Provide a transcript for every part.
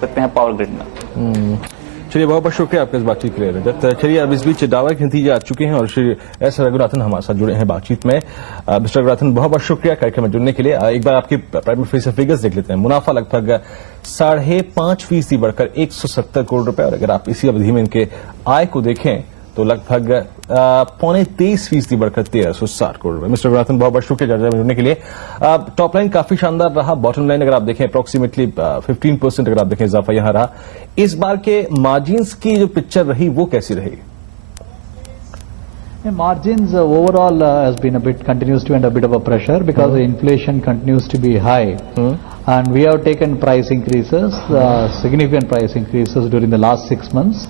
सकते हैं power grid में। चलिए, बहुत बहुत शुक्रिया आपका इस बातचीत के लिए रजत। चलिए, अब इस बीच दावा के नतीजे आ चुके हैं और श्री एस रघुनाथन हमारे साथ जुड़े हैं बातचीत में। मिस्टर रघुनाथन, बहुत बहुत शुक्रिया कार्यक्रम में जुड़ने के लिए। एक बार आपके प्राइमरी फिगर्स देख लेते हैं। मुनाफा लगभग 5.5% बढ़कर 170 करोड़ रुपए, और अगर आप इसी अवधि में इनके आय को देखें तो लगभग 23.25% बढ़कर 1360 करोड़ रुपए। मिस्टर रघुनाथन, बहुत बहुत शुक्रिया चर्चा में जुड़ने के लिए। टॉप लाइन काफी शानदार रहा, बॉटम लाइन अगर आप देखें अप्रोक्सीमेटली 15% अगर आप देखें इजाफा यहां रहा। इस बार के मार्जिन्स की जो पिक्चर रही वो कैसी रही? Margins overall has been continues to be under a bit of a pressure because the inflation continues to be high, and we have taken price increases, significant price increases during the last 6 months.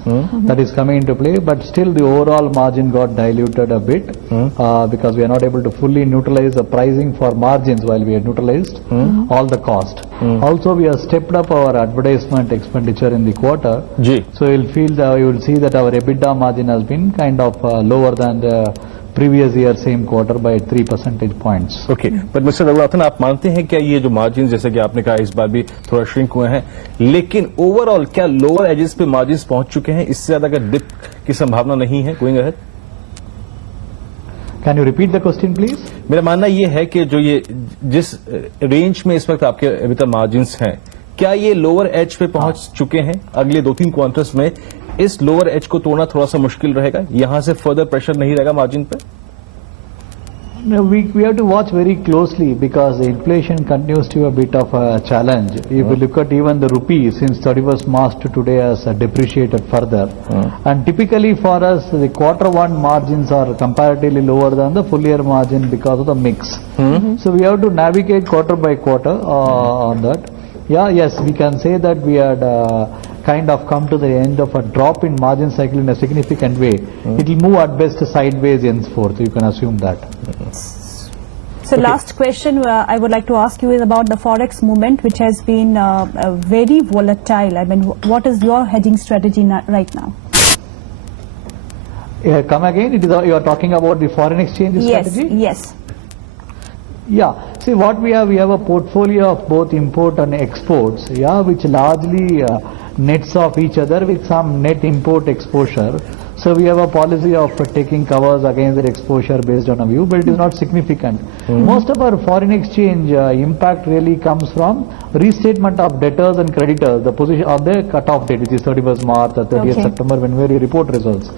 That is coming into play, but still the overall margin got diluted a bit because we are not able to fully neutralize the pricing for margins while we are neutralized all the cost. Also, we have stepped up our advertisement expenditure in the quarter. So you will see that our EBITDA margin has been kind of lower than the previous year same quarter by 3 percentage points. Okay, पर mister Raghunathan, आप मानते हैं क्या ये जो margin जैसे कि आपने कहा इस बार भी थोड़ा श्रिंक हुए हैं, लेकिन ओवरऑल क्या लोअर एजेस पे मार्जिन पहुंच चुके हैं? इससे ज्यादा अगर डिप की संभावना नहीं है going ahead? Can you repeat the question, please? मेरा मानना ये है कि जो ये जिस रेंज में इस वक्त आपके अभी तक मार्जिन्स हैं, क्या ये लोअर एज पे पहुंच चुके हैं? अगले 2-3 क्वार्टर्स में इस लोअर एज को तोड़ना थोड़ा सा मुश्किल रहेगा, यहां से फर्दर प्रेशर नहीं रहेगा मार्जिन पे? No, we have to watch very closely because the inflation continues to be a bit of a challenge. If you look at even the rupee since 31st March to today has depreciated further, and typically for us the Q1 margins are comparatively lower than the full year margin because of the mix. So we have to navigate quarter by quarter on that. Yes, we can say that we had kind of come to the end of a drop in margin cycle in a significant way. It will move at best sideways henceforth. You can assume that. So last question I would like to ask you is about the forex movement, which has been very volatile. I mean, what is your hedging strategy right now? Come again. You are talking about the foreign exchange strategy? Yes. Yeah. See, what we have a portfolio of both import and exports, which largely nets off each other with some net import exposure. So we have a policy of taking covers against that exposure based on a view, but it is not significant. Most of our foreign exchange impact really comes from restatement of debtors and creditors, the position of the cut-off date, which is 31st March or 30th September when we report results.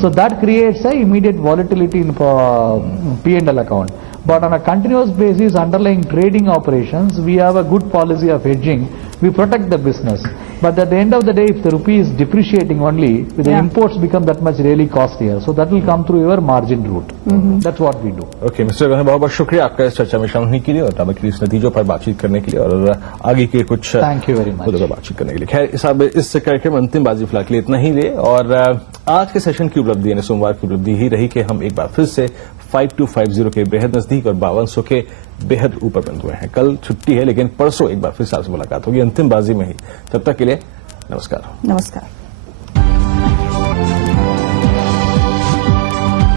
So that creates a immediate volatility in P&L account. But on a continuous basis, underlying trading operations, we have a good policy of hedging. We protect the business. But at the end of the day, if the rupee is depreciating only, the imports become that much really costlier. So that will come through your margin route. That's what we do. Okay, Mr. बहुत बहुत शुक्रिया आपका इस चर्चा में शामिल होने के लिए और तब इस नतीजों पर बातचीत करने के लिए और आगे के कुछ थैंक यू वेरी मच बातचीत करने के लिए। खैर, इस कार्यक्रम में अंतिम बाजी फिलहाल के लिए इतना ही रहे और आज के सेशन की उपलब्धि यानी सोमवार की उपलब्धि ही रही कि हम एक बार फिर से 5250 के बेहद नजदीक और 5200 के बेहद ऊपर बंद हुए हैं। कल छुट्टी है, लेकिन परसों एक बार फिर से आपसे मुलाकात होगी अंतिम बाजी में ही। तब तक के लिए नमस्कार।